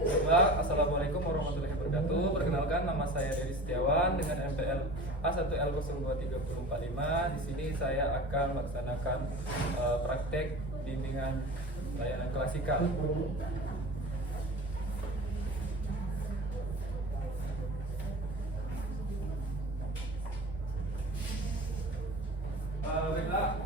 Assalamualaikum warahmatullahi wabarakatuh. Perkenalkan, nama saya Dery Setiawan dengan MPL A1L023045. Di sini saya akan melaksanakan praktek bimbingan layanan klasikal.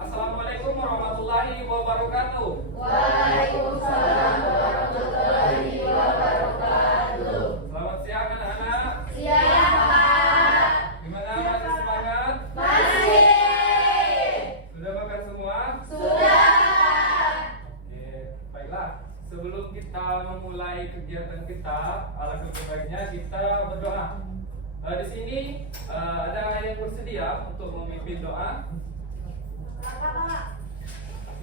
Assalamualaikum warahmatullahi wabarakatuh. Waalaikumsalam warahmatullahi wabarakatuh. Selamat siang anak-anak. Siang, Pak. Gimana, masih semangat? Masih. Sudah makan semua? Sudah. Oke, baiklah. Sebelum kita memulai kegiatan kita, alangkah baiknya kita berdoa. Di sini ada yang bersedia untuk memimpin doa?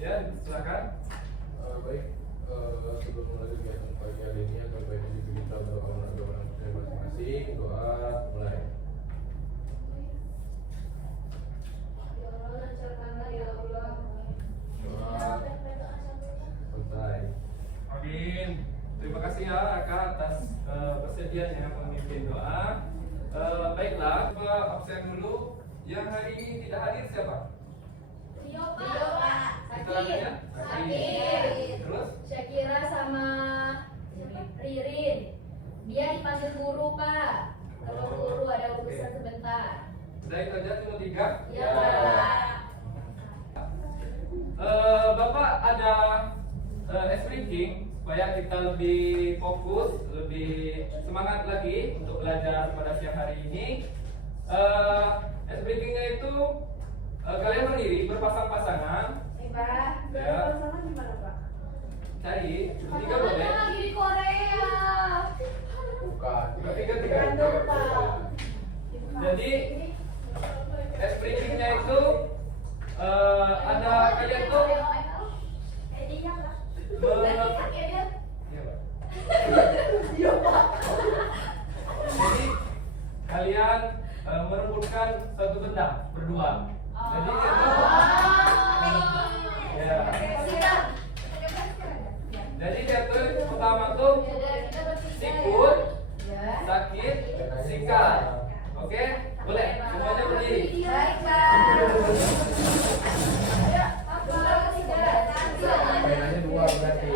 Ya, silakan. Baik, sebelum mulai kegiatan pagi hari ini, akan baiknya kita berdoa masing-masing. Doa mulai. Doa selesai. Amin. Terima kasih ya Kak atas persediaannya memimpin doa. Baiklah, coba absen dulu. Yang hari ini tidak hadir siapa? Rio, Pak. Sakit. Sakit. Terus? Syakira sama Ririn. Dia dipanggil guru, Pak. Kalau guru ada urusan sebentar. Sudah itu aja, cuma 3? Ya, Pak. Bapak ada speaking supaya kita lebih fokus, lebih semangat lagi untuk belajar pada siang hari ini. Speakingnya itu kalian berdiri berpasang-pasangan. Pak. Ya. Pasangan gimana, Pak? Cari, 3 Pasangan boleh. lagi di Korea. Bukan. Tiga. Jadi speakingnya itu ada kalian tuh Iya, Pak. Jadi kalian merebutkan suatu benda berdua. Jadi ya. Jadi dia tuh pertama tuh sikut, sakit, singkat. Oke, boleh. Semuanya berdiri. Baik, Pak. Mainannya 2 berarti.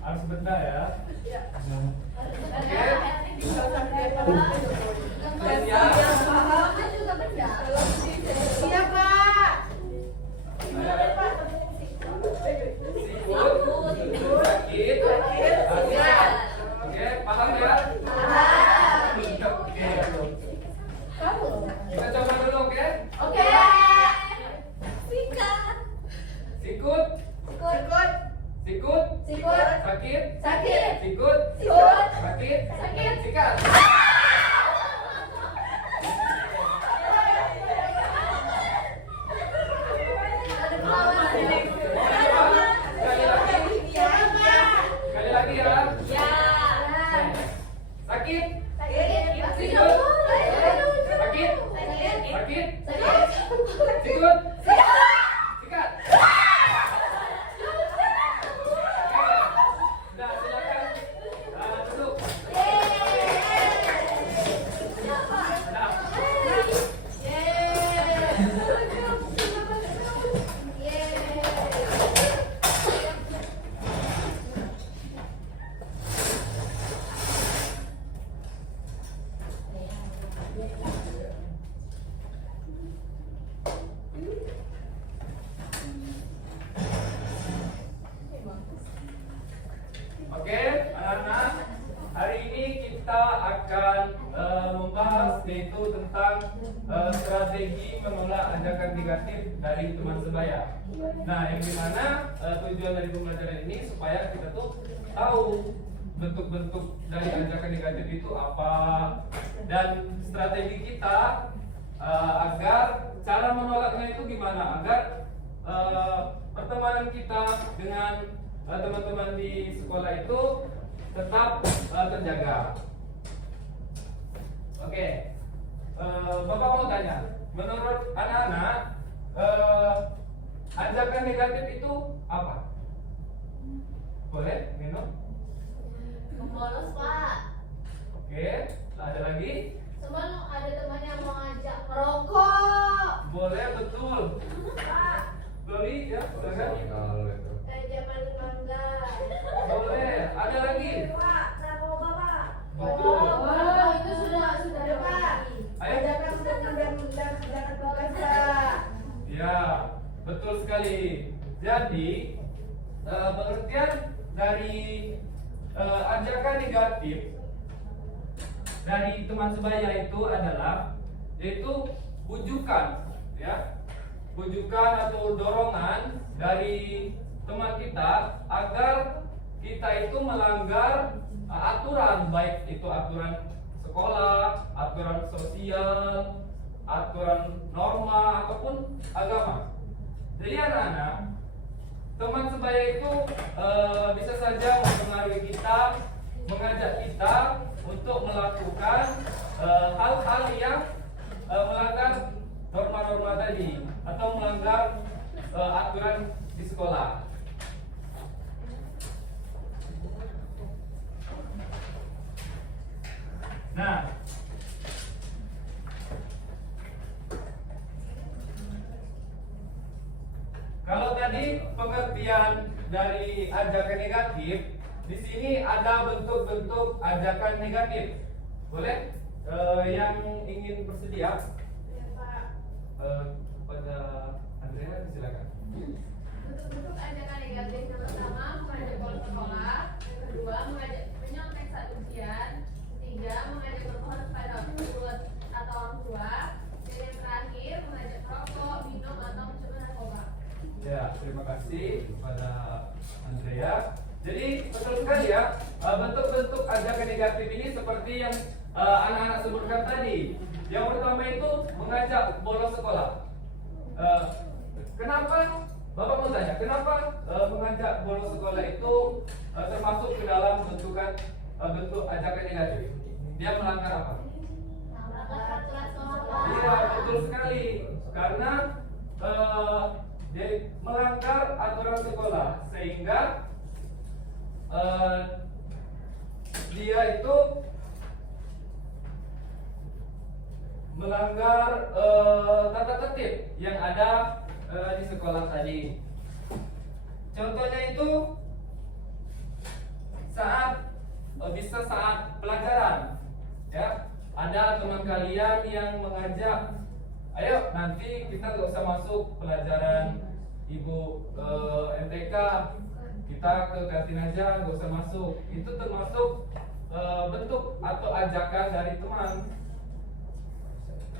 Harus benda ya. Oke, paham ya? Kita coba dulu, oke? Sikut, sakit, sikut, sakit, sikat. Sekali lagi ya. Sakit, sikut, sakit, sikut, sikat. Nah, silakan duduk. Nah, oke, anak-anak, hari ini kita akan membahas yaitu tentang strategi menolak ajakan negatif dari teman sebaya. Nah, yang dimana tujuan dari pembelajaran ini supaya kita tuh tahu bentuk-bentuk dari ajakan negatif itu apa dan strategi kita agar cara menolaknya itu gimana agar pertemanan kita dengan teman-teman di sekolah itu tetap terjaga. Oke, Bapak mau tanya, menurut anak-anak ajakan negatif itu apa? Boleh minum? Membolos, Pak. Oke, ada lagi? Sebelum ada teman yang mau ngajak merokok. Boleh, betul. Pak, Loli, ya, silakan. Kalau itu. zaman mangga. Boleh, ada lagi? Pak, narkoba, Pak. Betul. Oh, itu sudah ada, Pak. Ayo. Ajakan untuk menunda kerjakan tugas, Pak. Ya, betul sekali. Jadi, pengertian dari ajakan negatif dari teman sebaya itu adalah yaitu bujukan, ya, bujukan atau dorongan dari teman kita agar kita itu melanggar aturan, baik itu aturan sekolah, aturan sosial, aturan norma ataupun agama. Jadi anak-anak, teman sebaya itu bisa saja mempengaruhi kita, mengajak kita untuk melakukan hal-hal yang melanggar norma-norma tadi atau melanggar aturan di sekolah. Nah, kalau tadi pengertian dari ajakan negatif, di sini ada bentuk-bentuk ajakan negatif. Boleh? Yang ingin bersedia? Kepada Andrea, silakan. Bentuk ajakan negatif yang pertama mengajak bolos sekolah, kedua mengajak menyontek saat ujian, ketiga mengajak berbohong kepada guru atau orang tua, dan yang terakhir mengajak merokok, minum atau mencoba narkoba. Ya, terima kasih kepada Andrea. Jadi betul sekali ya, bentuk-bentuk ajakan negatif ini seperti yang anak-anak sebutkan tadi. Yang pertama itu mengajak bolos sekolah. Kenapa? Bapak mau tanya, kenapa mengajak bolos sekolah itu termasuk ke dalam bentuk ajakan negatif? Dia melanggar apa? Iya, betul sekali. Karena dia melanggar aturan sekolah, sehingga dia itu melanggar tata tertib yang ada di sekolah tadi. Contohnya itu bisa saat pelajaran, ya, ada teman kalian yang mengajak, ayo nanti kita nggak usah masuk pelajaran ibu MTK, kita ke kantin aja, nggak usah masuk. Itu termasuk bentuk atau ajakan dari teman.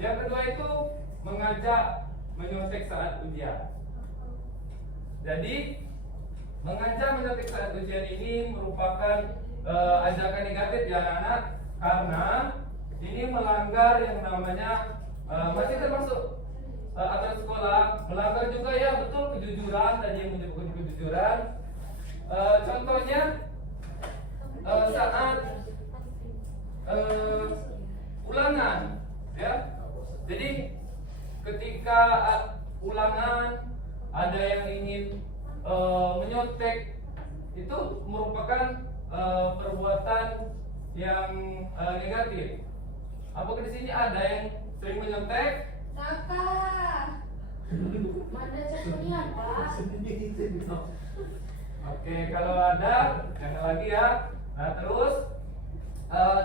Yang kedua itu mengajak menyontek saat ujian. Jadi mengajak menyontek saat ujian ini merupakan ajakan negatif ya anak-anak, karena ini melanggar yang namanya masih termasuk aturan sekolah, melanggar juga ya betul kejujuran, tadi yang menyebut kejujuran. Contohnya saat ulangan, ya. Jadi ketika ulangan ada yang ingin menyontek, itu merupakan perbuatan yang negatif. Apakah di sini ada yang sering menyontek? Kakak, mana jatuhnya, Pak? Oke, kalau ada jangan lagi ya. Nah terus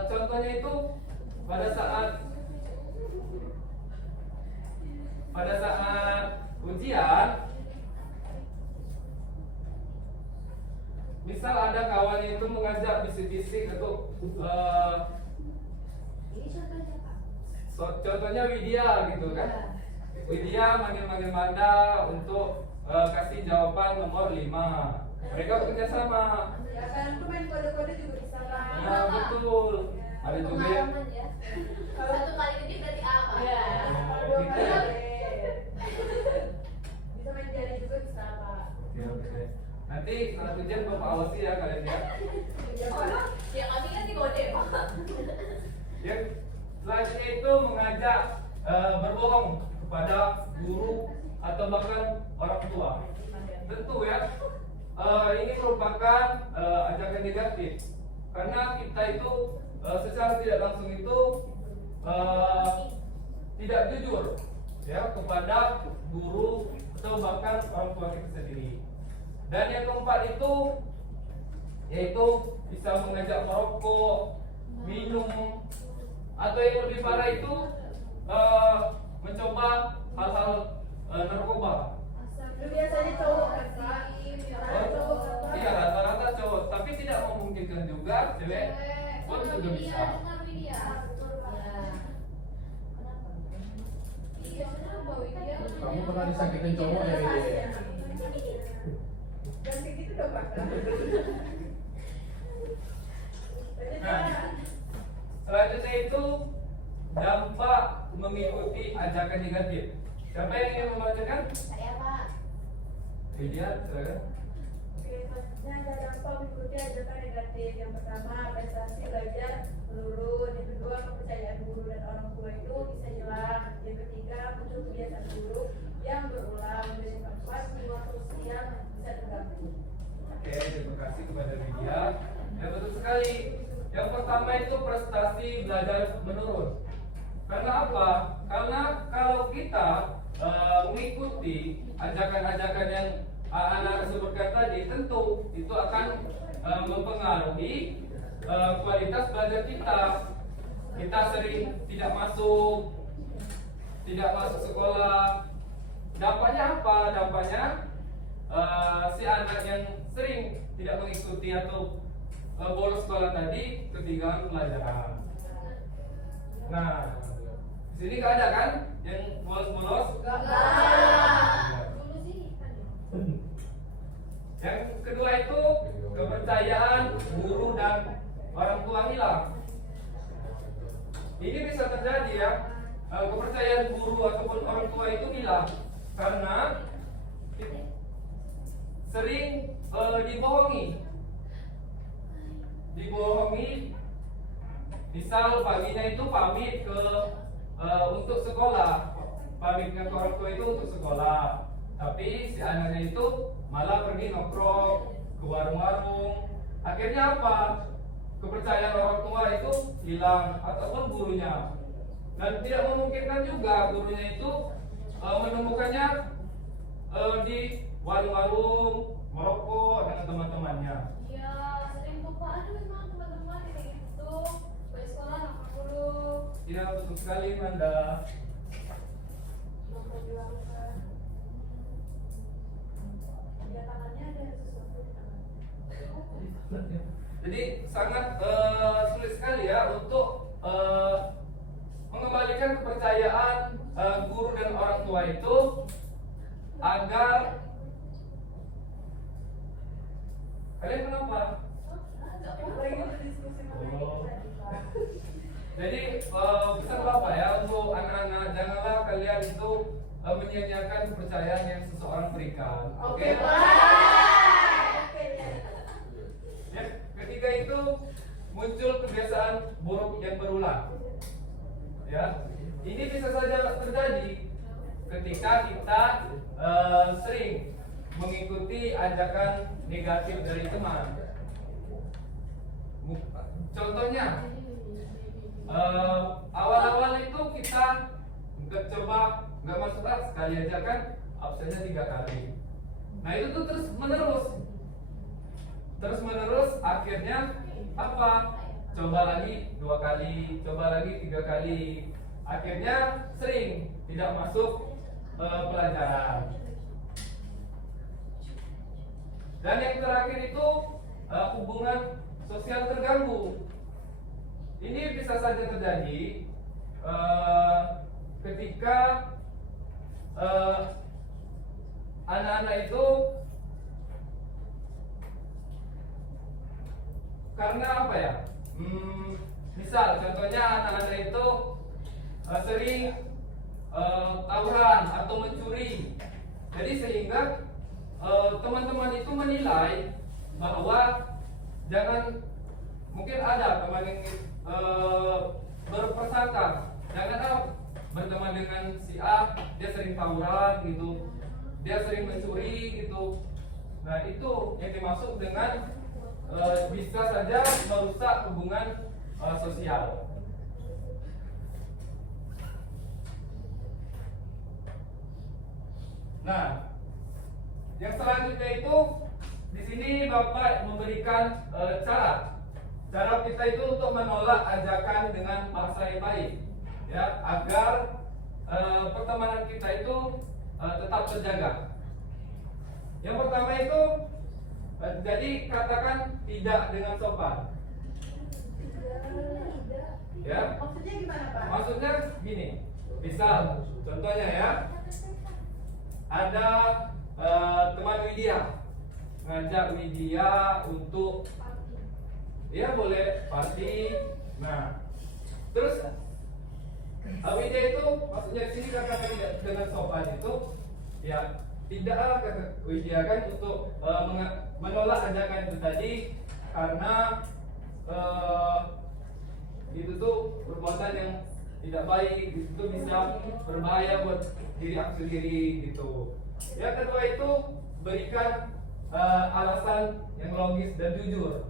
contohnya itu pada saat ujian, misal ada kawan itu mengajak bisik-bisik atau Ini contohnya, Pak. contohnya Widya gitu kan. Widya manggil-manggil Manda untuk kasih jawaban nomor 5. Mereka bekerja sama. Ya kan, itu main kode-kode juga bisa, Pak. Nah betul. Ada juga yang Pengalaman ya. Satu kali kedip berarti apa? Iya. Kalau dua kali Kita- boleh. Bisa main jari juga bisa apa? Oke. Nanti satu jam bapak awasi ya kalian ya. Ya kami kan digode pak. Ya, selanjutnya itu mengajak berbohong kepada guru atau bahkan orang tua. Tentu ya, ini merupakan ajakan negatif karena kita itu secara tidak langsung itu tidak jujur ya kepada guru atau bahkan orang tua kita sendiri. Dan yang keempat itu yaitu bisa mengajak merokok, minum, atau yang lebih parah itu mencoba hal-hal narkoba. Itu biasanya cowok kan Pak? Cowok kan Pak? Iya, rata-rata cowok, tapi tidak memungkinkan juga cewek pun juga bisa. Dengar Widya. Iya, kenapa Widya? Kamu pernah disakitin cowok ya dia? Dan kayak gitu dong Pak. Nah, selanjutnya itu dampak mengikuti ajakan negatif. Siapa yang ingin membacakan? Saya Pak. Lihat, silakan. Oke, maksudnya ada dampak mengikuti ajakan negatif. Yang pertama, prestasi belajar menurun. Yang kedua, kepercayaan guru dan orang tua itu bisa hilang. Yang ketiga, muncul kebiasaan buruk yang berulang. Dan yang keempat, hubungan sosial bisa terganggu. Oke, terima kasih kepada Lydia. Ya betul sekali. Yang pertama itu prestasi belajar menurun. Karena apa? Karena kalau kita mengikuti ajakan-ajakan yang anak sebutkan tadi, tentu itu akan mempengaruhi kualitas belajar kita. Kita sering tidak masuk sekolah. Dampaknya apa? Dampaknya si anak yang sering tidak mengikuti atau bolos sekolah tadi ketinggalan pelajaran. Nah, di sini nggak ada kan yang bolos-bolos? Dulu sih kan. Yang kedua itu kepercayaan guru dan orang tua hilang. Ini bisa terjadi ya, kepercayaan guru ataupun orang tua itu hilang karena sering dibohongi. Misal paginya itu pamit ke untuk sekolah, pamitnya ke orang tua itu untuk sekolah, tapi si anaknya itu malah pergi nongkrong ke warung-warung. Akhirnya apa? Kepercayaan orang tua itu hilang ataupun gurunya, dan tidak memungkinkan juga gurunya itu menemukannya di warung-warung merokok dengan teman-temannya. Iya, sering lupa. Aduh, emang teman-teman kayak gitu. Balik sekolah nongkrong dulu. Iya betul sekali Manda. Nongkrong di warung Pak. Di tangannya ada sesuatu di tangan. Jadi sangat sulit sekali ya untuk mengembalikan kepercayaan guru dan orang tua itu agar kalian kenapa? Lagi berdiskusi mengenai Oh. tadi Pak. Jadi pesan Bapak ya untuk anak-anak, janganlah kalian itu menyia-nyiakan kepercayaan yang seseorang berikan. Oke? Oke, ya. Ya, ketiga itu muncul kebiasaan buruk yang berulang. Ya, ini bisa saja terjadi ketika kita sering mengikuti ajakan negatif dari teman. Contohnya, awal-awal itu kita coba nggak masuk kelas sekali aja kan, absennya 3 kali. Nah itu tuh terus menerus akhirnya apa? Coba lagi 2 kali, coba lagi 3 kali, akhirnya sering tidak masuk pelajaran. Dan yang terakhir itu hubungan sosial terganggu. Ini bisa saja terjadi ketika anak-anak itu karena apa ya? Misal contohnya anak-anak itu sering tawuran atau mencuri. Jadi sehingga teman-teman itu menilai bahwa jangan, mungkin ada teman yang berprasangka, jangan berteman dengan si A, dia sering tawuran gitu, dia sering mencuri gitu. Nah itu yang dimaksud dengan bisa saja merusak hubungan sosial. Nah, yang selanjutnya itu di sini Bapak memberikan cara kita itu untuk menolak ajakan dengan bahasa yang baik, ya, agar pertemanan kita itu tetap terjaga. Yang pertama itu jadi katakan tidak dengan sopan. Ya. Maksudnya gimana, Pak? Maksudnya gini, misal contohnya ya, ada teman Widya ngajak Widya untuk, ya boleh party. Nah, terus Widya itu maksudnya di sini kata tidak dengan sopan itu, ya tidaklah kata Widya kan untuk menolak ajakan itu tadi karena itu tuh perbuatan yang tidak baik, itu bisa berbahaya buat diri aku sendiri gitu. Yang kedua itu berikan alasan yang logis dan jujur.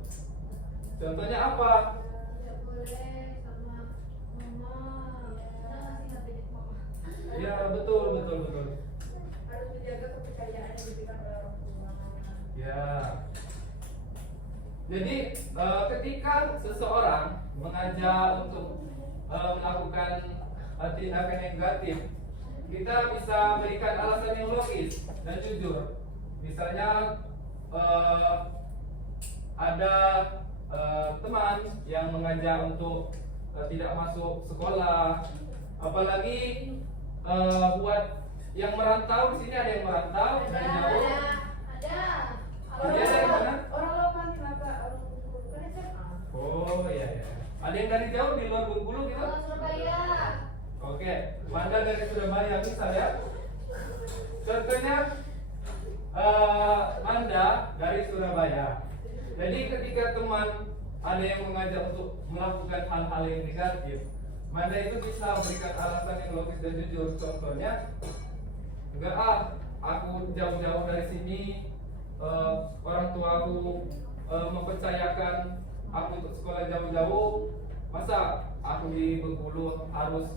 Contohnya apa? Tidak boleh sama mama. Jangan kasih hati mama. Ya betul. Harus menjaga kepercayaan yang diberikan oleh orang tua. Ya. Jadi ketika seseorang mengajak untuk melakukan tindakan yang negatif, kita bisa berikan alasan yang logis dan jujur. Misalnya ada teman yang mengajak untuk tidak masuk sekolah, apalagi buat yang merantau. Di sini ada yang merantau dari jauh. Ada. Dia dari mana? Orang lokal nih, Bapak. Orang Bengkulu. Kan SMA. Oh iya. Ada yang dari jauh di luar Bengkulu gitu? Orang Surabaya. Oke, Manda dari Surabaya misal ya. Contohnya Manda dari Surabaya. Jadi ketika teman ada yang mengajak untuk melakukan hal-hal yang negatif, Manda itu bisa memberikan alasan yang logis dan jujur. Contohnya, enggak aku jauh-jauh dari sini, orang tua aku mempercayakan aku untuk sekolah jauh-jauh, masa aku di Bengkulu harus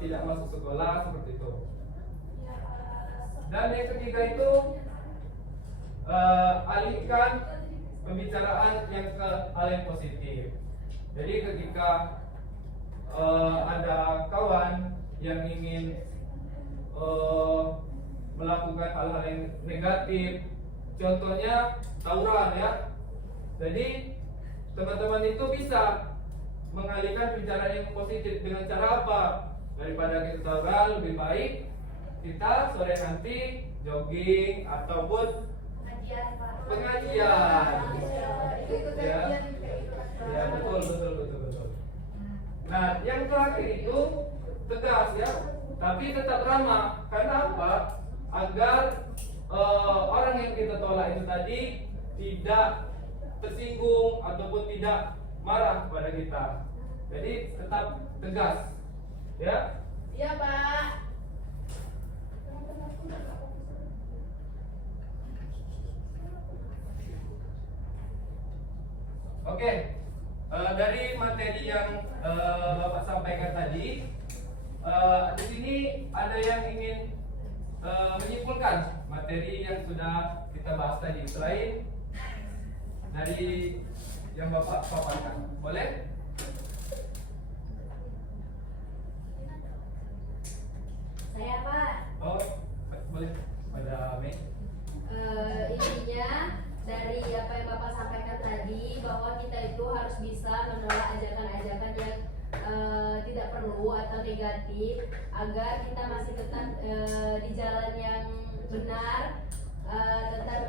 tidak masuk sekolah, seperti itu. Dan yang ketiga itu alihkan pembicaraan yang ke hal yang positif. Jadi ketika ada kawan yang ingin melakukan hal-hal yang negatif, contohnya tawuran ya. Jadi teman-teman itu bisa mengalihkan pembicaraan yang positif dengan cara apa? Daripada kita tawuran, lebih baik kita sore nanti jogging ataupun pengajian. Ya betul. Nah, yang terakhir itu tegas ya, tapi tetap ramah. Karena apa? Agar orang yang kita tolak itu tadi tidak tersinggung ataupun tidak marah kepada kita. Jadi tetap tegas, ya. Iya, Pak. Oke, dari materi yang Bapak sampaikan tadi, di sini ada yang ingin menyimpulkan materi yang sudah kita bahas tadi. Selain dari yang Bapak paparkan, boleh? Saya Pak. Oh, boleh. Pada Mei. Intinya dari apa yang Bapak sampaikan tadi, bahwa kita itu harus bisa menolak ajakan-ajakan yang tidak perlu atau negatif, agar kita masih tetap di jalan yang benar, tetap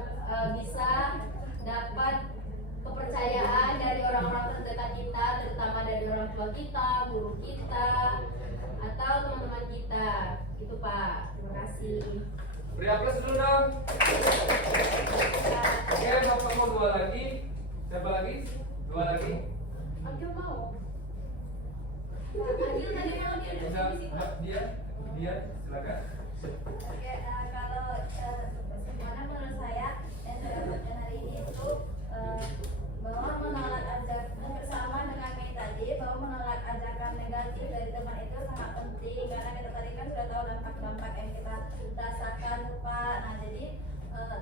bisa dapat kepercayaan dari orang-orang terdekat kita, terutama dari kita, guru kita, atau teman-teman kita. Gitu Pak. Terima kasih. Beri aplaus dulu dong. Oke, Bapak mau dua lagi. Siapa lagi? Dua lagi. Agil mau. Agil tadi malam dia ada Bisa, di situ. dia, silakan. Oke, kalau kesimpulannya menurut saya yang saya dapatkan hari ini itu bahwa menolak ajakan bersama dengan Mei tadi, bahwa menolak ajakan negatif dari teman itu sangat penting karena kita tadi kan sudah tahu dampak-dampak yang kita rasakan Pak. Nah jadi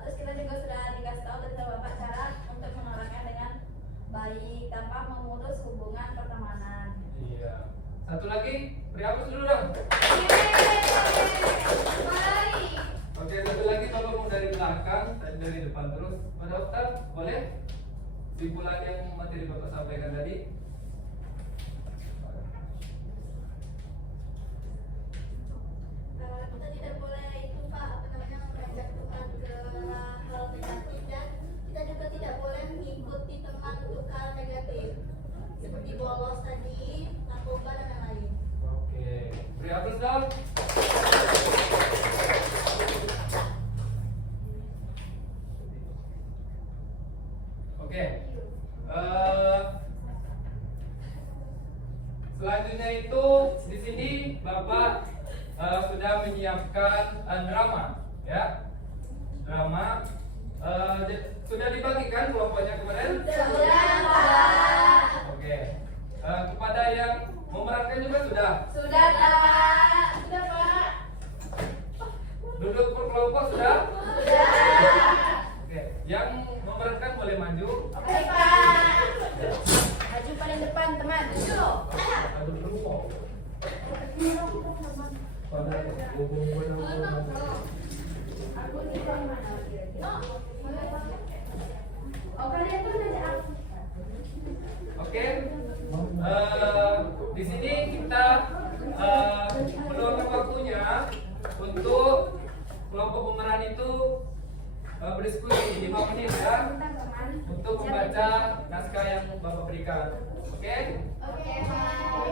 terus kita juga sudah dikasih tahu dari Bapak cara untuk menolaknya dengan baik tanpa memutus hubungan pertemanan. Iya. Satu lagi, beri aplaus dulu dong. Baik. Oke, satu lagi Bapak mau dari belakang, tadi dari depan terus. Pak Dokter, boleh? Simpulan yang materi Bapak sampaikan tadi. Kita tidak boleh itu Pak, apa namanya, mengajak teman ke hal negatif dan kita juga tidak boleh mengikuti teman untuk hal negatif seperti bolos tadi, narkoba dan lain-lain. Oke, beri aplaus dong. Oke. Selanjutnya itu di sini Bapak sudah menyiapkan drama, ya. Drama sudah dibagikan kelompoknya kemarin? Sudah Pak. Oke. Kepada yang memerankan juga sudah. Sudah Pak. Sudah Pak. Duduk per kelompok sudah. Sudah. Oke. Yang memerankan boleh maju. Oke Pak. Maju paling depan teman. Duduk. Aduh dulu. Aku di mana? Oh kalian tuh ada aku. Oke. Di sini kita meluangkan waktunya untuk kelompok pemeran itu berdiskusi 5 menit ya untuk membaca naskah yang Bapak berikan. Oke? Oke Pak.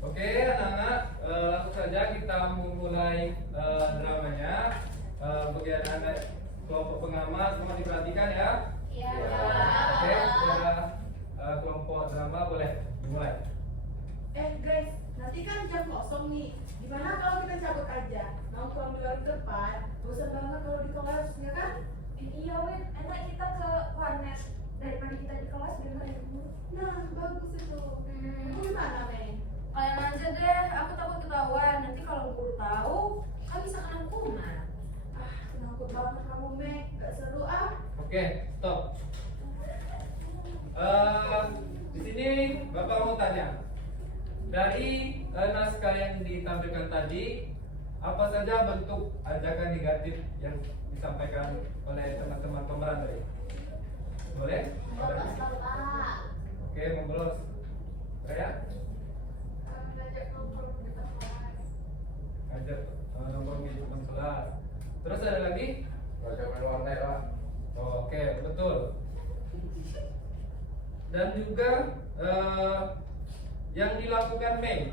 Oke, anak-anak, langsung saja kita memulai dramanya. Bagi anak-anak kelompok pengamat semua diperhatikan ya. Iya Oke, Pak. sudah kelompok drama boleh dimulai. Guys, nanti kan jam kosong nih. Gimana kalau kita cabut aja? Nongkrong di luar depan, bosan banget kalau di kelas, ya kan? Iya Win, enak kita ke warnet daripada kita di kelas dengar ibu. Nah, bagus itu. Itu gimana, Mei? Kalian aja deh, aku takut ketahuan. Nanti kalau guru tahu, kan bisa kena hukuman. Ah, penakut banget kamu, Mei. Gak seru ah. Oke, stop. Di sini Bapak mau tanya. Dari naskah yang ditampilkan tadi, apa saja bentuk ajakan negatif yang disampaikan oleh teman-teman pemeran tadi? Boleh? Bolos Bapak. Oke, membolos. Saya Ngajak nongkrong di depan kelas. ngajak nongkrong di depan kelas. Terus ada lagi? Baca main warnet Pak. Oh, oke, betul. Dan juga yang dilakukan Mei,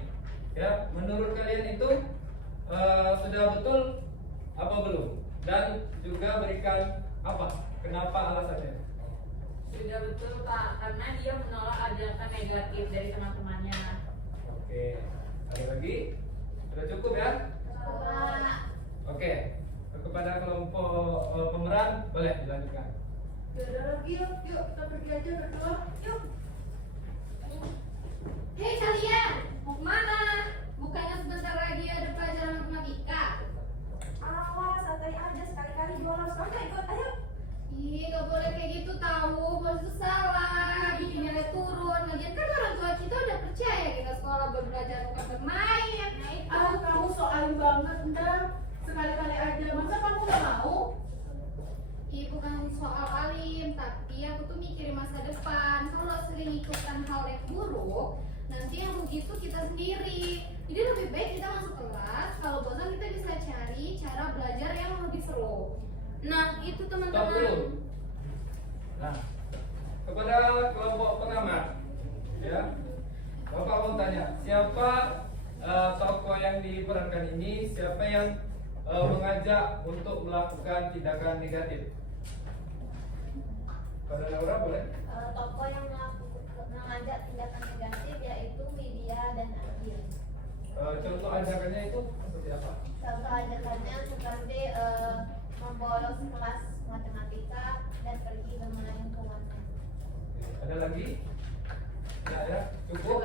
ya, menurut kalian itu sudah betul apa belum? Dan juga berikan apa? Kenapa alasannya? Sudah betul Pak, karena dia menolak ajakan negatif dari teman-temannya. Oke, ada lagi? Sudah cukup ya? Pak. Oke, kepada kelompok pemeran boleh dilanjutkan. Yaudah lagi yuk, kita pergi aja berdua. Yuk. Hei kalian, mau kemana? Bukannya sebentar lagi ada pelajaran matematika? Awas, santai aja sekali-kali bolos. Oke, ikut ayo. Ih, gak boleh kayak gitu tahu. Bolos itu salah, bikin nilai turun. Lagian kan orang tua kita udah percaya kita sekolah belajar bukan bermain. Nah itu. Ah, kamu soalin banget, ntar. Sekali-kali aja. Masa kamu gak mau? Ih, bukan soal alim, tapi aku tuh mikirin masa depan. Kalau sering ikutan hal yang buruk, nanti yang begitu kita sendiri. Jadi lebih baik kita masuk kelas. Kalau bosan kita bisa cari cara belajar yang lebih seru. Nah, itu Stop dulu. teman-teman. Nah, kepada kelompok pengamat, ya, Bapak mau tanya, siapa tokoh yang diperankan ini? Siapa yang mengajak untuk melakukan tindakan negatif? Pada Laura boleh? Tokoh yang mengajak tindakan negatif yaitu Widya dan Agil. Contoh ajakannya itu seperti apa? Contoh ajakannya seperti membolos kelas matematika dan pergi bermain ke warnet. Ada lagi? Ya, cukup.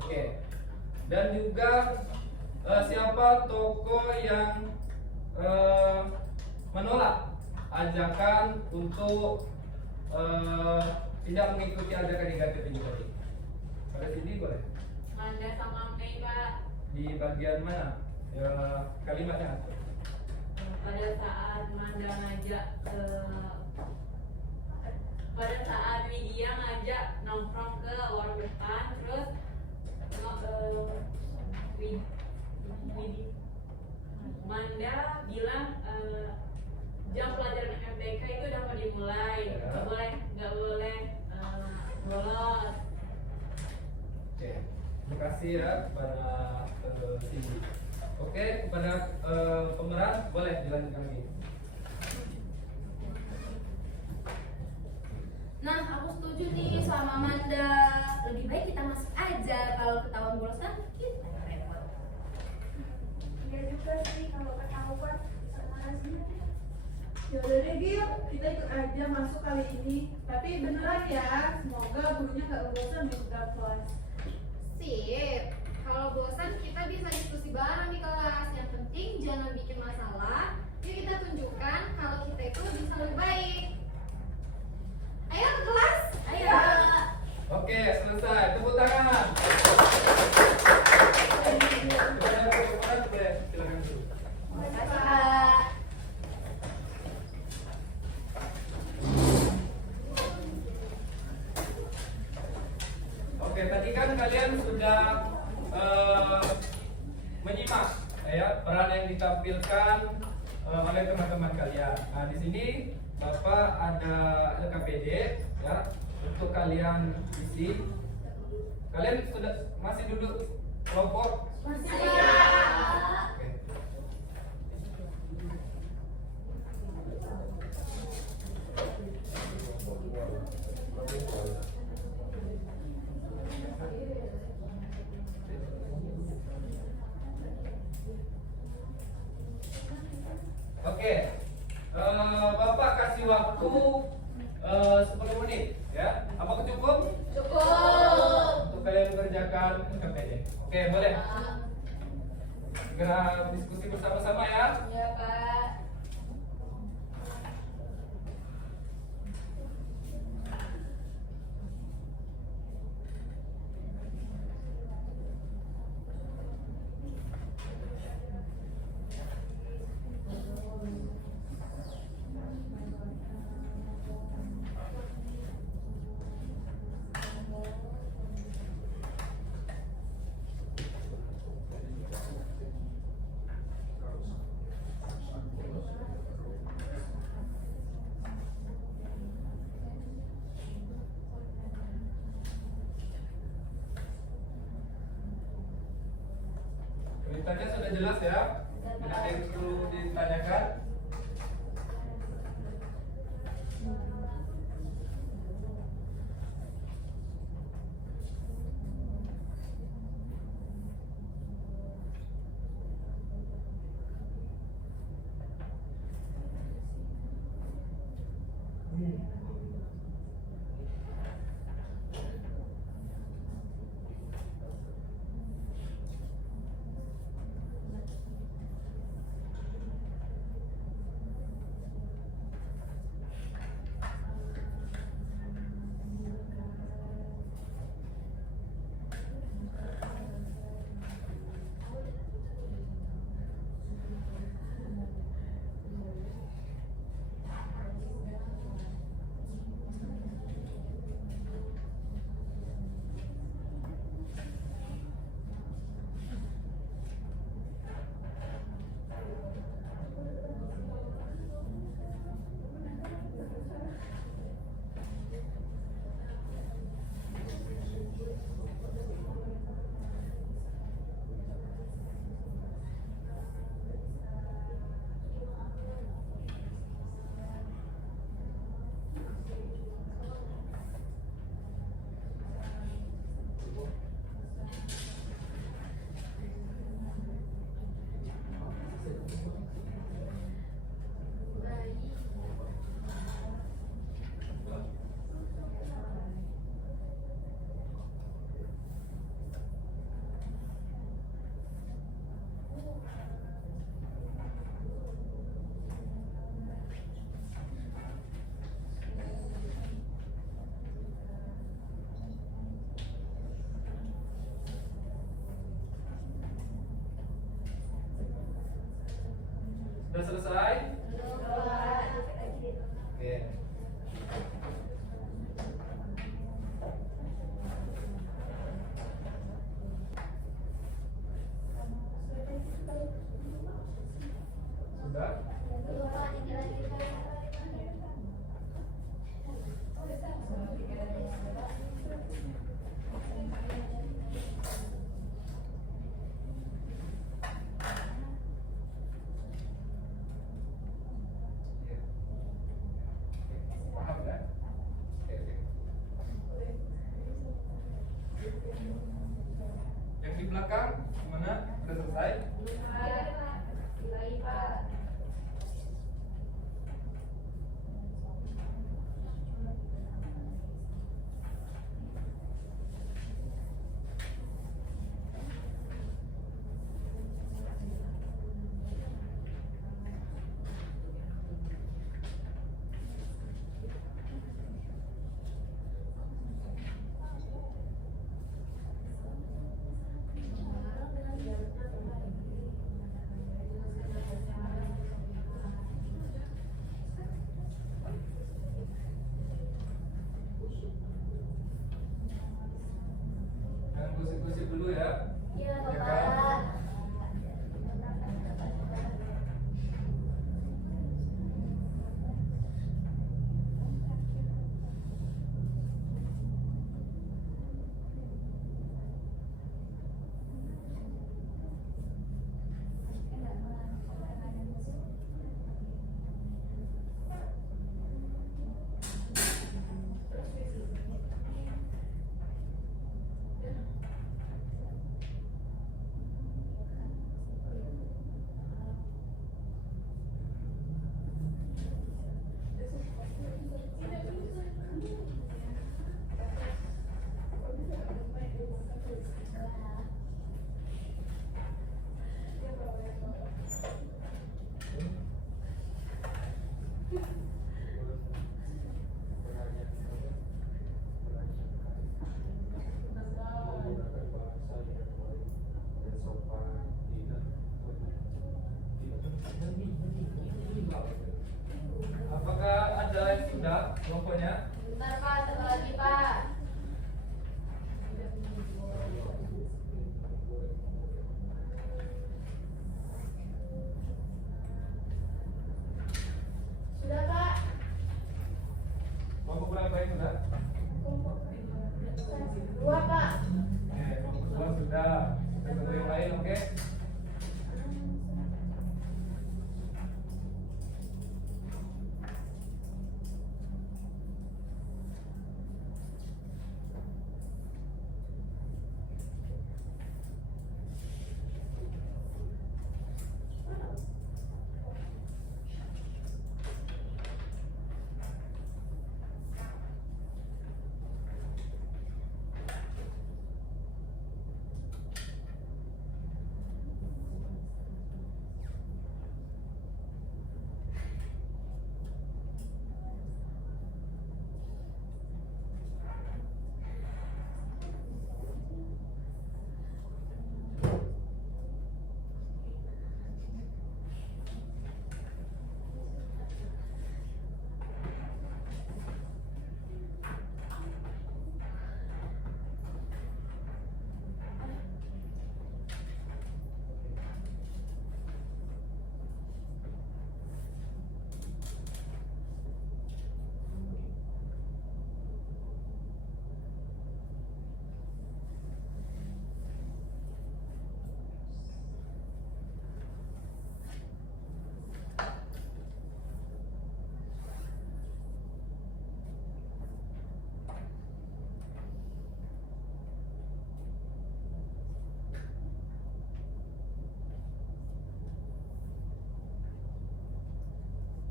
Oke. Dan juga siapa tokoh yang menolak ajakan untuk tidak mengikuti ajakan negatif ini tadi? Pada sini boleh? Manda sama Mei, Pak. Di bagian mana? Ya, kalimatnya. Pada saat Manda ngajak pada saat Widya ngajak nongkrong ke warung depan, terus Manda bilang jam pelajaran MTK itu udah mau dimulai, nggak boleh bolos. Oke, terima kasih ya kepada Cindy. Oke, kepada pemeran boleh dilanjutkan lagi. Nah, aku setuju nih sama Amanda. Lebih baik kita masuk aja. Kalau ketahuan bolos kan kita yang repot. Iya juga sih, kalau ketahuan sama razia. Ya udah deh Gil, kita ikut aja masuk kali ini. Tapi beneran ya, semoga gurunya gak bosan di setiap kelas. Sip. Kalau bosan kita bisa diskusi bareng di kelas. Yang penting jangan bikin masalah. Yuk kita tunjukkan kalau kita itu bisa lebih baik. Ayo ke kelas. Ayo. Oke, selesai. Tepuk tangan. Kepada pemeran boleh silakan dulu. Pak. Oke, tadi kan kalian sudah menyimak ya peran yang ditampilkan oleh teman-teman kalian. Nah, di sini Bapak ada LKPD ya untuk kalian isi. Kalian sudah masih duduk kelompok? Masih. Oke. Oke, Bapak kasih waktu 10 menit ya. Apa cukup? Cukup. Untuk kalian mengerjakan KPD. Oke, boleh. Segera diskusi bersama-sama ya. Ya, Pak. Beritanya sudah jelas ya. Tidak ada yang perlu ditanyakan. Sudah selesai? Oke. Sudah? Paham kan? Yang di belakang gimana? Sudah selesai? Jangan gosip-gosip dulu ya. Ya kan? Apakah ada yang sudah kelompoknya? Bentar Pak, satu lagi Pak. Sudah Pak. Kelompok berapa yang sudah? 2 Pak. Kelompok kedua sudah. Kita tunggu yang lain, oke?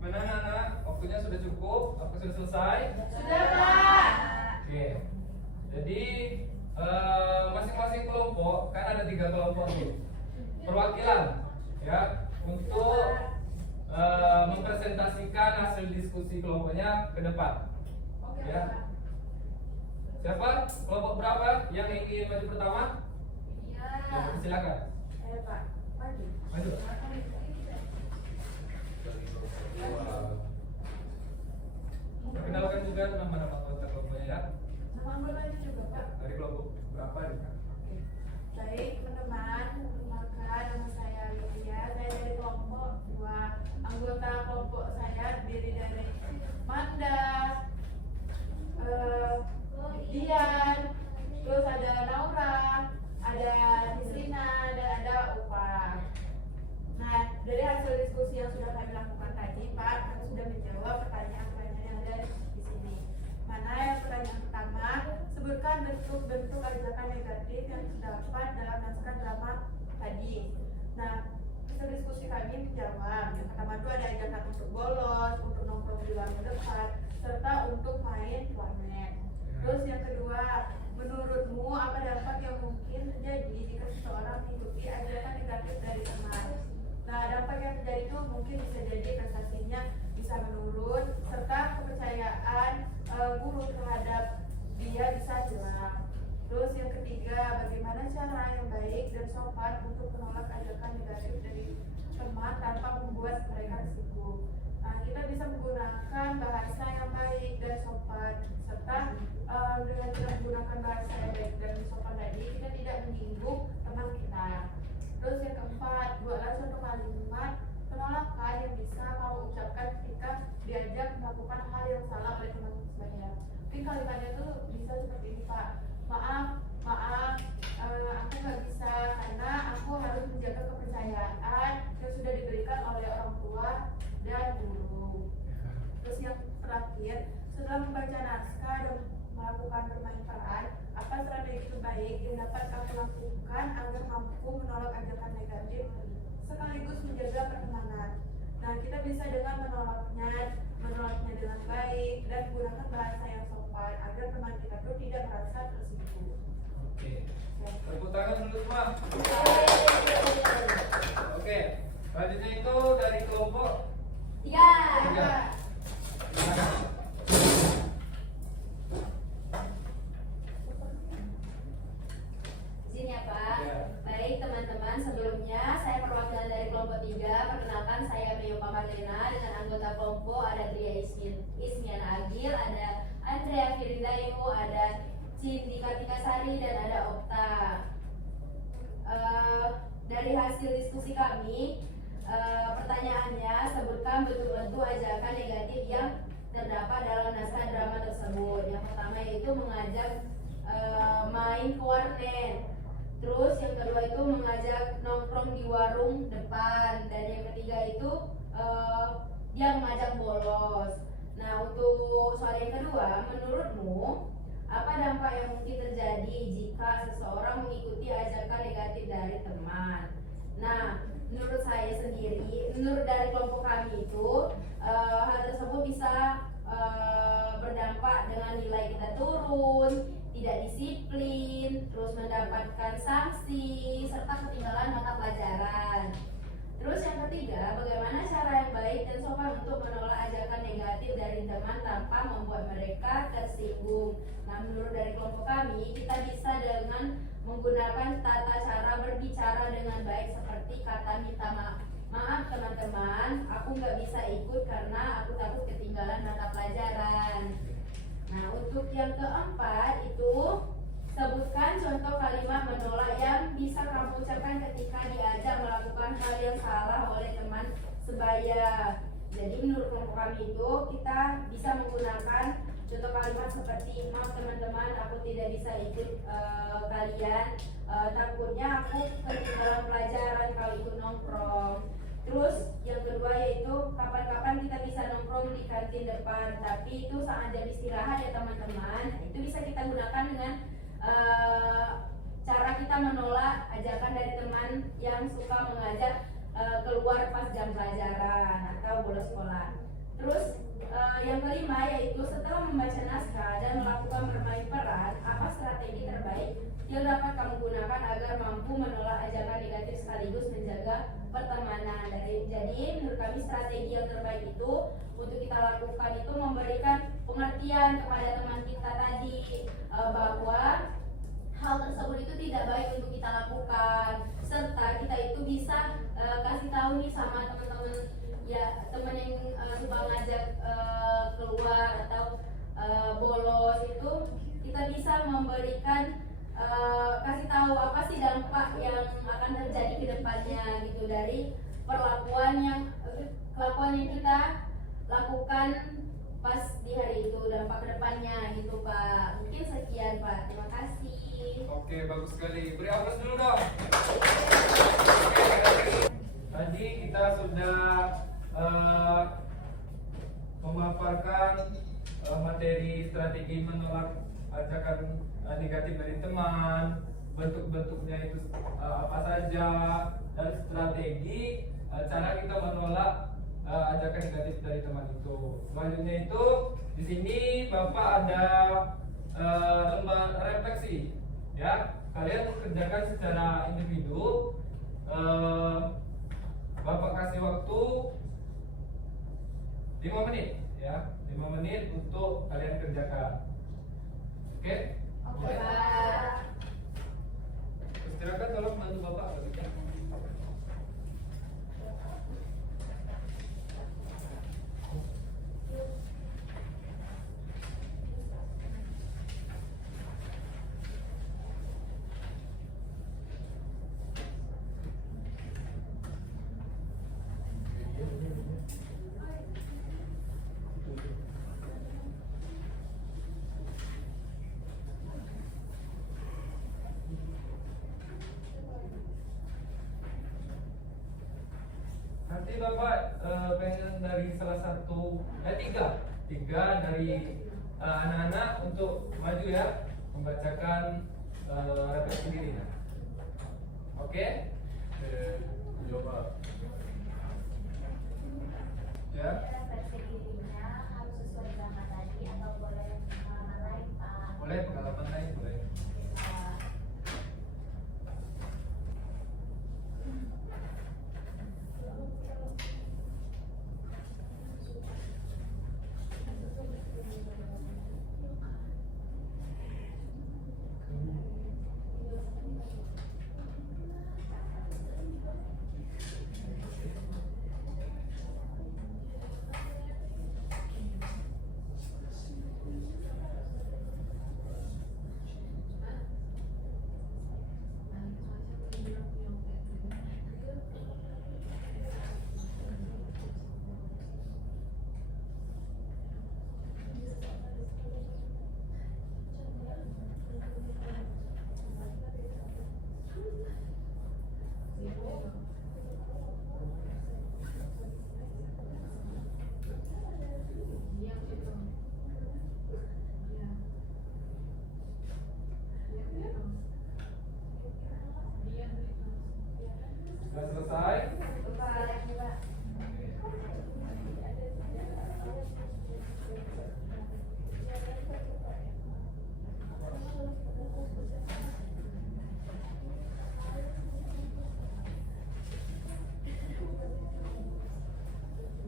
Mana anak-anak? Waktunya sudah cukup? Apa sudah selesai? Sudah Pak. Oke. Jadi masing-masing kelompok kan ada 3 kelompok nih. Perwakilan ya untuk mempresentasikan hasil diskusi kelompoknya ke depan. Oke Ya. Pak. Siapa? Kelompok berapa yang ingin maju pertama? Iya. Ya, silakan. Ayo Pak. Maju. Maju. dari kelompok 2. Perkenalkan juga nama-nama anggota kelompoknya ya. Nama anggotanya juga Pak. Dari kelompok berapa nih Kak? Baik teman-teman, perkenalkan nama saya Lydia, saya dari kelompok 2. Anggota kelompok saya terdiri dari Manda, Dian, terus ada Naura, ada Nisrina, dan ada Upa. Nah, dari hasil diskusi yang sudah kami lakukan tadi, Pak, kami sudah menjawab pertanyaan-pertanyaan yang ada di sini. Mana yang pertanyaan pertama, sebutkan bentuk-bentuk ajakan negatif yang terdapat dalam naskah drama tadi. Nah, hasil diskusi kami menjawab. Yang pertama itu ada ajakan untuk bolos, untuk nongkrong di luar depan, serta untuk main warnet. Terus yang kedua, menurutmu apa dampak yang mungkin terjadi jika seseorang mengikuti ajakan negatif dari teman? Nah, dampak yang terjadi itu mungkin bisa jadi prestasinya bisa menurun, serta kepercayaan guru terhadap dia bisa hilang. Terus yang ketiga, bagaimana cara yang baik dan sopan untuk menolak ajakan negatif dari teman tanpa membuat mereka tersinggung. Nah, kita bisa menggunakan bahasa yang baik dan sopan, serta dengan kita menggunakan bahasa yang baik dan sopan tadi, kita tidak menyinggung teman kita. Terus yang keempat, buatlah suatu kalimat penolakan yang bisa kamu ucapkan ketika diajak melakukan hal yang salah oleh teman sebaya. Mungkin kalimatnya tuh bisa seperti ini, Pak. Maaf, aku nggak bisa karena aku harus menjaga kepercayaan yang sudah diberikan oleh orang tua dan guru. Terus yang terakhir, setelah membaca naskah dan melakukan bermain peran, apa strategi terbaik yang dapat kamu lakukan agar mampu menolak ajakan negatif sekaligus menjaga pertemanan? Nah, kita bisa dengan menolaknya dengan baik dan menggunakan bahasa yang sopan agar teman kita itu tidak merasa tersinggung. Oke. Tepuk tangan dulu semua. Oke. Selanjutnya itu dari kelompok 3. 3. Izin ya Pak. Ya. Baik teman-teman, sebelumnya saya perwakilan dari kelompok 3. Perkenalkan saya Meyopa Marlena dengan anggota kelompok ada Tria Ismian Agil, ada Andrea Firidaimu, ada Cindy Kartika Sari, dan ada Okta. Dari hasil diskusi kami, pertanyaannya sebutkan bentuk-bentuk ajakan negatif yang terdapat dalam naskah drama tersebut. Yang pertama yaitu mengajak main ke warnet. Terus yang kedua itu mengajak nongkrong di warung depan, dan yang ketiga itu dia mengajak bolos. Nah, untuk soal yang kedua, menurutmu apa dampak yang mungkin terjadi jika seseorang mengikuti ajakan negatif dari teman? Nah, menurut saya sendiri, menurut dari kelompok kami itu, hal tersebut bisa berdampak dengan nilai kita turun, tidak disiplin, terus mendapatkan sanksi, serta ketinggalan mata pelajaran. Terus yang ketiga, bagaimana cara yang baik dan sopan untuk menolak ajakan negatif dari teman tanpa membuat mereka tersinggung. Nah, menurut dari kelompok kami, kita bisa dengan menggunakan tata cara berbicara dengan baik seperti kata minta maaf teman-teman, aku nggak bisa ikut karena aku takut ketinggalan mata pelajaran. Nah, untuk yang keempat itu sebutkan contoh kalimat menolak yang bisa kamu ucapkan ketika diajak melakukan hal yang salah oleh teman sebaya. Jadi menurut kelompok kami itu kita bisa menggunakan contoh kalimat seperti maaf teman-teman, aku tidak bisa ikut kalian, takutnya aku ketinggalan pelajaran kalau ikut nongkrong. Terus yang kedua yaitu kapan-kapan kita bisa nongkrong di kantin depan, tapi itu saat jam istirahat ya teman-teman. Itu bisa kita gunakan dengan cara kita menolak ajakan dari teman yang suka mengajak keluar pas jam pelajaran atau bolos sekolah. Terus yang kelima yaitu setelah membaca naskah dan melakukan bermain peran, apa strategi terbaik yang dapat kamu gunakan agar mampu menolak ajakan negatif sekaligus menjaga pertemanan. Jadi menurut kami strategi yang terbaik itu untuk kita lakukan itu memberikan pengertian kepada teman kita tadi bahwa hal tersebut itu tidak baik untuk kita lakukan, serta kita itu bisa kasih tahu nih sama teman-teman ya gitu dari kelakuan yang kita lakukan pas di hari itu, dampak kedepannya gitu Pak. Mungkin sekian Pak, terima kasih. Oke, bagus sekali. Beri aplaus dulu dong. Tadi kita sudah memaparkan materi strategi menolak ajakan negatif dari teman, bentuk-bentuknya itu apa saja, dan strategi cara kita menolak ajakan negatif dari teman itu. Selanjutnya itu di sini Bapak ada lembar refleksi, ya. Kalian kerjakan secara individu. Bapak kasih waktu 5 menit, ya. 5 menit untuk kalian kerjakan. Oke? Oke Pak. Silakan tolong bantu Bapak bekerja. Nanti Bapak pengen dari salah satu, tiga dari anak-anak untuk maju ya, membacakan refleksi diri. Oke? Coba. Ya. Refleksi dirinya harus sesuai dengan materi atau boleh pengalaman lain Pak? Boleh pengalaman lain boleh. Sudah selesai?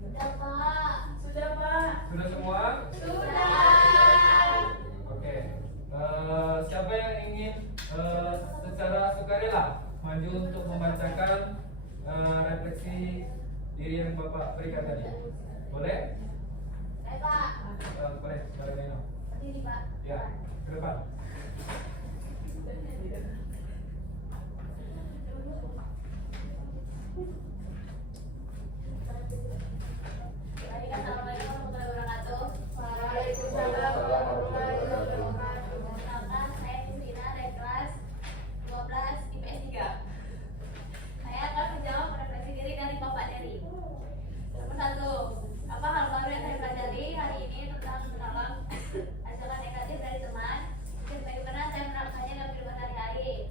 Sudah Pak. Sudah Pak. Sudah semua? Sudah. Oke. Siapa yang ingin secara sukarela maju untuk membacakan refleksi diri yang Bapak berikan tadi? Boleh? Baik Pak. Boleh, boleh Nino. Berdiri Pak. Ya, ke depan. Baik, assalamualaikum warahmatullahi wabarakatuh. Waalaikumsalam warahmatullahi wabarakatuh. Perkenalkan, saya Nisrina dari kelas 12 IPS 3. Saya akan menjawab refleksi diri dari Bapak Dery. Nomor 1, apa hal baru yang saya pelajari hari ini tentang menolak ajakan negatif dari teman dan bagaimana saya menerapkannya dalam kehidupan sehari-hari?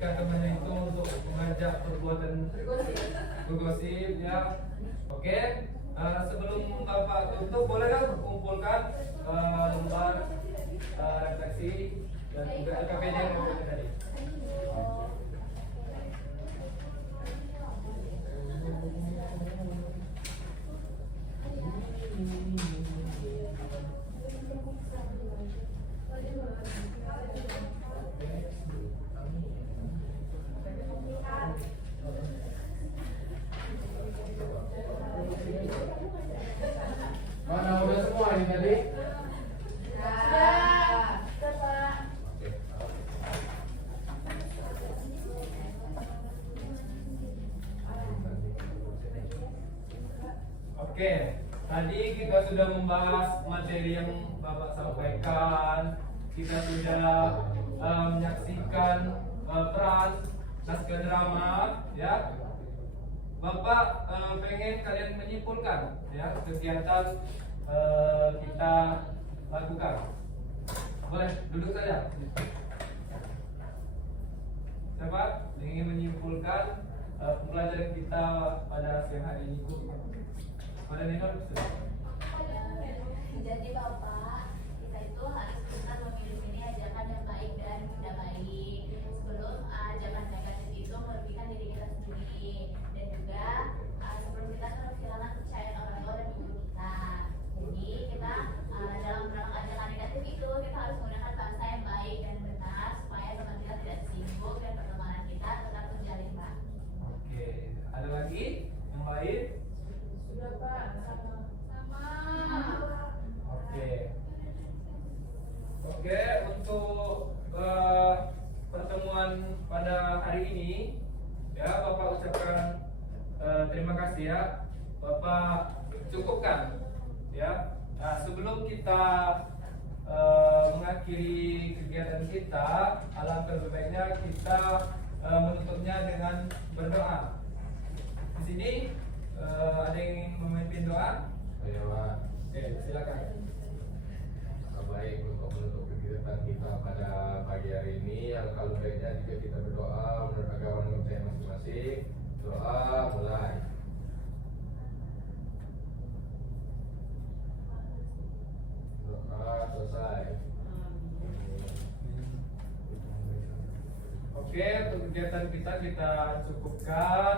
ketika temannya itu untuk mengajak perbuatan bergosip ya. Oke, sebelum Bapak tutup boleh kan kumpulkan lembar refleksi dan juga LKPD yang kita tadi. Mana udah semua ini tadi? Oke, tadi kita sudah membahas materi yang Bapak sampaikan. Kita sudah menyaksikan peran naskah drama, ya. Bapak pengen kalian menyimpulkan ya kegiatan kita lakukan. Boleh duduk saja. Siapa ingin menyimpulkan pembelajaran kita pada siang hari ini? Pada Nino sudah. Jadi Bapak, kita itu harus bisa memilih ajakan yang baik dan tidak baik. Sebelum ajakan negatif itu merugikan diri kita sendiri, dan juga sebelum kita harus kehilangan kepercayaan orang tua dan guru kita. Jadi kita dalam menerang ajakan negatif itu kita harus menggunakan bahasa yang baik dan benar supaya teman kita tidak tersinggung dan pertemanan kita tetap terjalin, Pak. Oke, ada lagi yang lain? Sudah Pak, Sama. Oke, untuk pertemuan pada hari ini ya Bapak ucapkan terima kasih ya. Bapak cukupkan ya. Nah, sebelum kita mengakhiri kegiatan kita, alangkah lebih baiknya kita menutupnya dengan berdoa. Di sini ada yang ingin memimpin doa? Saya Pak. Oke, silakan. Baik, untuk menutup kegiatan kita pada pagi hari ini, alangkah baiknya jika kita berdoa menurut agama dan kepercayaan masing-masing. Doa mulai. Doa selesai. Oke, untuk kegiatan kita cukupkan.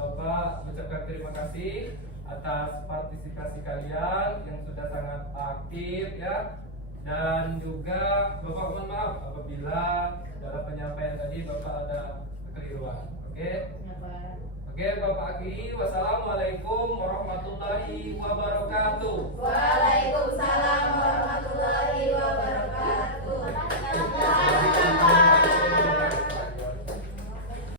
Bapak mengucapkan terima kasih atas partisipasi kalian yang sudah sangat aktif ya. Dan juga Bapak mohon maaf apabila dalam penyampaian tadi Bapak ada kekeliruan. Oke? Oke, Bapak akhiri. Wassalamualaikum warahmatullahi wabarakatuh.